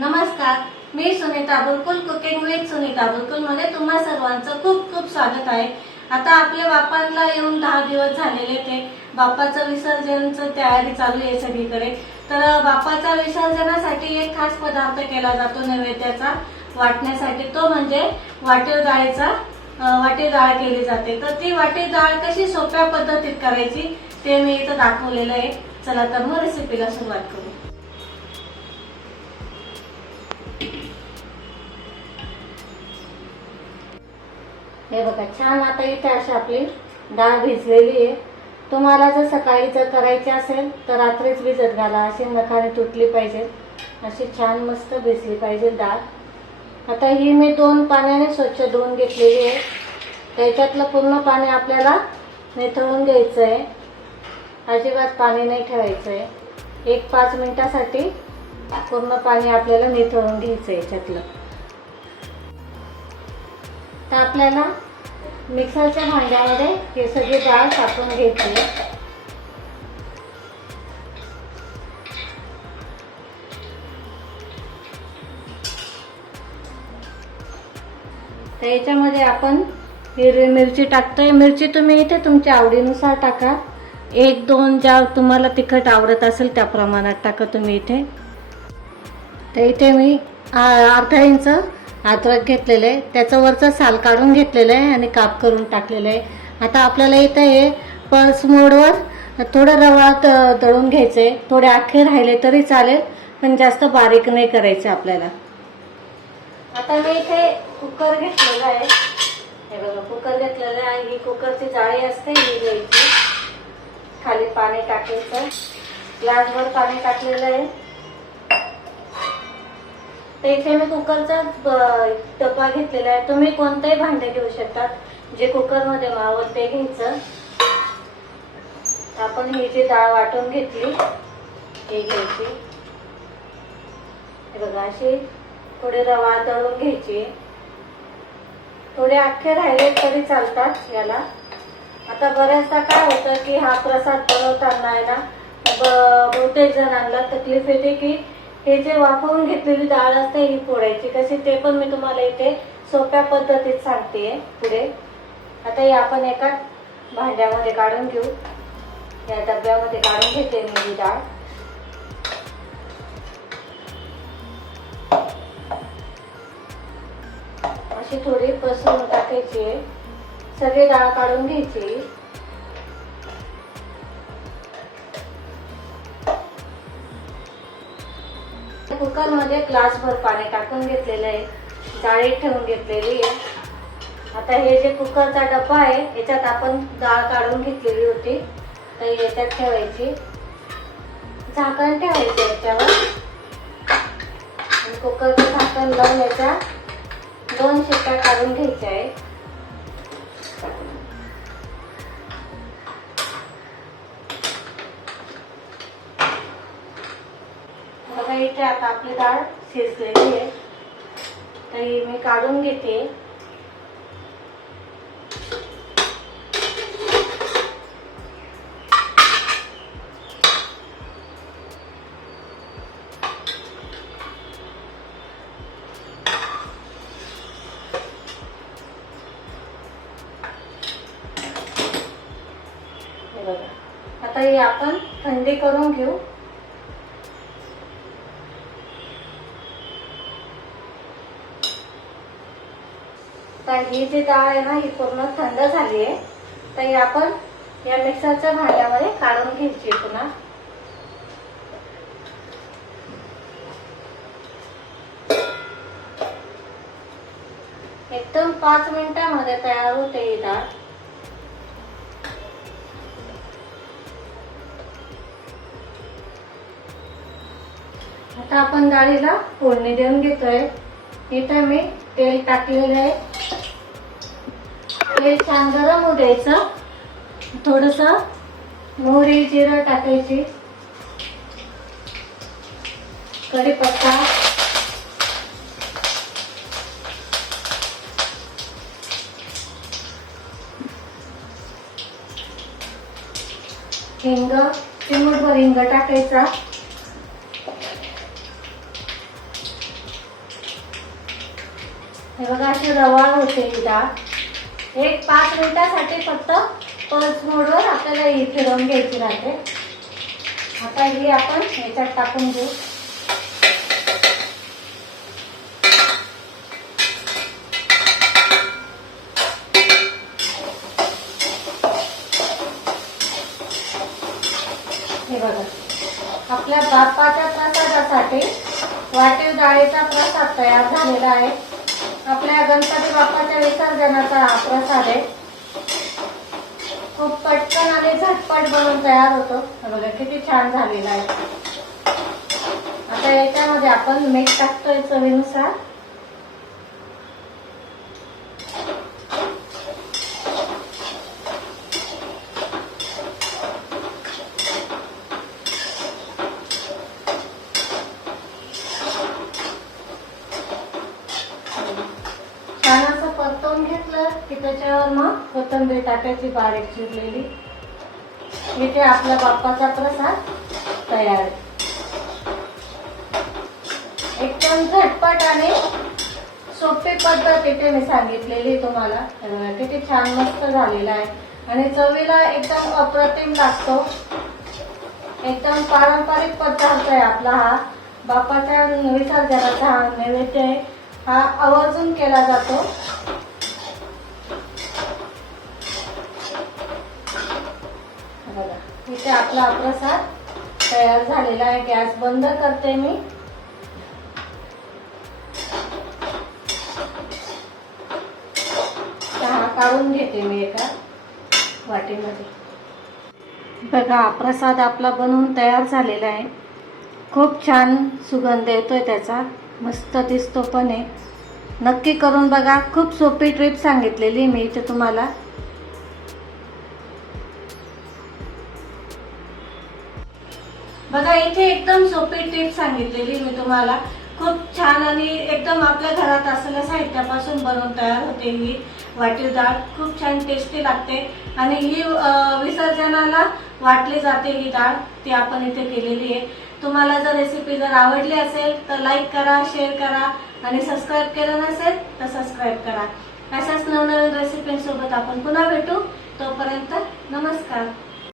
नमस्कार मी Sunita Burkul cooking with Sunita बुरकुलमध्ये तुम्हा सर्वांचं खूप खूप स्वागत आहे. आता आपल्या बापांना येऊन दहा दिवस झालेले ते. बाप्पाचं विसर्जनचं तयारी चालू आहे सगळीकडे. तर बाप्पाच्या विसर्जनासाठी एक खास पदार्थ केला जातो नैवेद्याचा. वाटण्यासाठी तो म्हणजे वाटीव डाळीचा वाटी डाळ केली जाते. तर ती वाटी डाळ कशी सोप्या पद्धतीत करायची ते मी इथं दाखवलेलं आहे. चला तर मग रेसिपीला सुरुवात करू. हे बघा छान आता इथे अशी आपली डाळ भिजलेली आहे. तुम्हाला जर सकाळी जर करायची असेल तर रात्रीच भिजत घाला. अशी नखाने तुटली पाहिजे. अशी छान मस्त भिजली पाहिजे डाळ. आता ही मी दोन पाण्याने स्वच्छ धुवून घेतलेली आहे. त्याच्यातलं पूर्ण पाणी आपल्याला निथळून घ्यायचं आहे अजिबात पाणी नाही ठेवायचं आहे एक पाच मिनिटासाठी पूर्ण पाणी आपल्याला निथळून घ्यायचं आहे याच्यातलं. तर आपल्याला मिक्सरच्या भांड्यामध्ये हे सगळी डाळ टाकून घ्यायची तर याच्यामध्ये आपण हिरवी मिरची टाकतोय. मिरची तुम्ही इथे तुमच्या आवडीनुसार टाका. एक दोन ज्या तुम्हाला तिखट आवडत असेल त्या प्रमाणात टाका तुम्ही इथे. तर इथे मी आ- अर्धा इंच अद्रक घेतलेलं आहे. त्याचं वरचं साल काढून घेतलेलं आहे आणि काप करून टाकलेलं आहे. आता आपल्याला इथं हे पल्स मोडवर थोडं रवा द- दळून घ्यायचं आहे थोडे आखे राहिले तरी चालेल पण जास्त बारीक नाही करायचं आपल्याला. आता मी इथे कुकर घेतलेला आहे. हे बघा कुकर घेतलेलं आहे. ही कुकरची जाळी असते ही घ्यायची. खाली पाणी टाकायचं. ग्लासभर पाणी टाकलेलं आहे. तर इथे मी कुकरचा ब- घेतलेला आहे. तुम्ही कोणतंही भांडे घेऊ शकतात. जे कुकरमध्ये मावल ते घ्यायचं. आपण ही जी डाळ वाटून घेतली हे घ्यायची. हे बघा अशी थोडी रवा दळून घ्यायची. थोडे अख्खे राहिले तरी चालतात याला. आता बऱ्याचदा काय होतं की हा प्रसाद बनवताना आहे ना बहुतेक जणांना तकलीफ येते की हे जे वाफवून घेतलेली डाळ असते ही फोडायची कशी ते पण मी तुम्हाला इथे सोप्या पद्धतीत सांगते पुढे. आता हे आपण एका भांड्यामध्ये काढून घेऊ. या डब्यामध्ये काढून घेते मी ही डाळ. अशी थोडी पसरून टाकायची आहे. सगळी डाळ काढून घ्यायची. कुकरमध्ये ग्लासभर पाणी टाकून घेतलेलं आहे. जाळी ठेवून घेतलेली आहे. आता हे जे कुकरचा डब्बा आहे याच्यात आपण डाळ काढून घेतलेली होती. तर याच्यात ठेवायची. झाकण ठेवायचं याच्यावर. आणि कुकरचं झाकण लावून याच्या दोन शिट्ट्या काढून घ्यायच्या आहे इथे आता आपली डाळ शिजलेली आहे. तर ही मी काढून घेते. आता हे आपण थंडी करून घेऊ. तर ही जी डाळ आहे ना ही पूर्ण थंड झाली आहे. तर ही आपण या मिक्सरच्या भांड्यामध्ये काढून घ्यायची पुन्हा. एकदम पाच मिनिटामध्ये तयार होते ही डाळ. आता आपण डाळीला फोडणी देऊन घेतोय. इथे मी तेल टाकलेलं आहे. तेल छान गरम होऊ द्यायचं. थोडस मोहरी जिरं टाकायची. कढीपत्ता. हिंग चिमूटभर हिंग टाकायचा. हे बघा अशी रवाळ होते ही डाळ. एक पाच मिनिटासाठी फक्त पल्स मोडवर आपल्याला ही फिरवून घ्यायची राहते. आता ही आपण ह्याच्यात टाकून घेऊ. हे बघा आपल्या बाप्पाच्या प्रसादासाठी वाटीव डाळीचा प्रसाद तयार झालेला आहे. आपल्या गणपती बाप्पाच्या विसर्जनाचा प्रसाद आहे. खूप पटकन आणि झटपट बनवून तयार होतो. बघा किती छान झालेला आहे. आता याच्यामध्ये आपण मीठ टाकतोय चवीनुसार छान असं परतवून घेतलं की त्याच्यावर मग कोथंबीर टाकायची बारीक चिरलेली. इथे आपल्या बाप्पाचा प्रसाद तयार. आहे एकदम झटपट आणि सोपी पद्धत इथे मी सांगितलेली तुम्हाला. किती छान मस्त झालेला आहे. आणि चवीला एकदम अप्रतिम लागतो. एकदम पारंपरिक पदार्थ आहे आपला हा. बाप्पाच्या विसर्जनाचा हा नैवेद्य हा आवर्जून केला जातो बघा इथे आपला प्रसाद तयार झालेला आहे. गॅस बंद करते मी. चहा काढून घेते मी एका वाटीमध्ये. बघा हा प्रसाद आपला बनवून तयार झालेला आहे. खूप छान सुगंध येतोय त्याचा. मस्त दिसतो पण आहे. नक्की करून बघा. खूप सोपी ट्रिप सांगितलेली मी इथे तुम्हाला. बघा इथे एकदम सोपी टिप सांगितलेली मी तुम्हाला. खूप छान आणि एकदम आपल्या घरात असलेल्या साहित्यापासून बनवून तयार होते ही वाटीव डाळ. खूप छान टेस्टी लागते. आणि ही विसर्जनाला वाटली जाते ही डाळ. ती आपण इथे केलेली आहे. तुम्हाला जर रेसिपी जर आवडली असेल तर लाईक करा शेअर करा. आणि सबस्क्राईब केलं नसेल तर सबस्क्राईब करा. अशाच नवनवीन रेसिपींसोबत आपण पुन्हा भेटू. तोपर्यंत नमस्कार.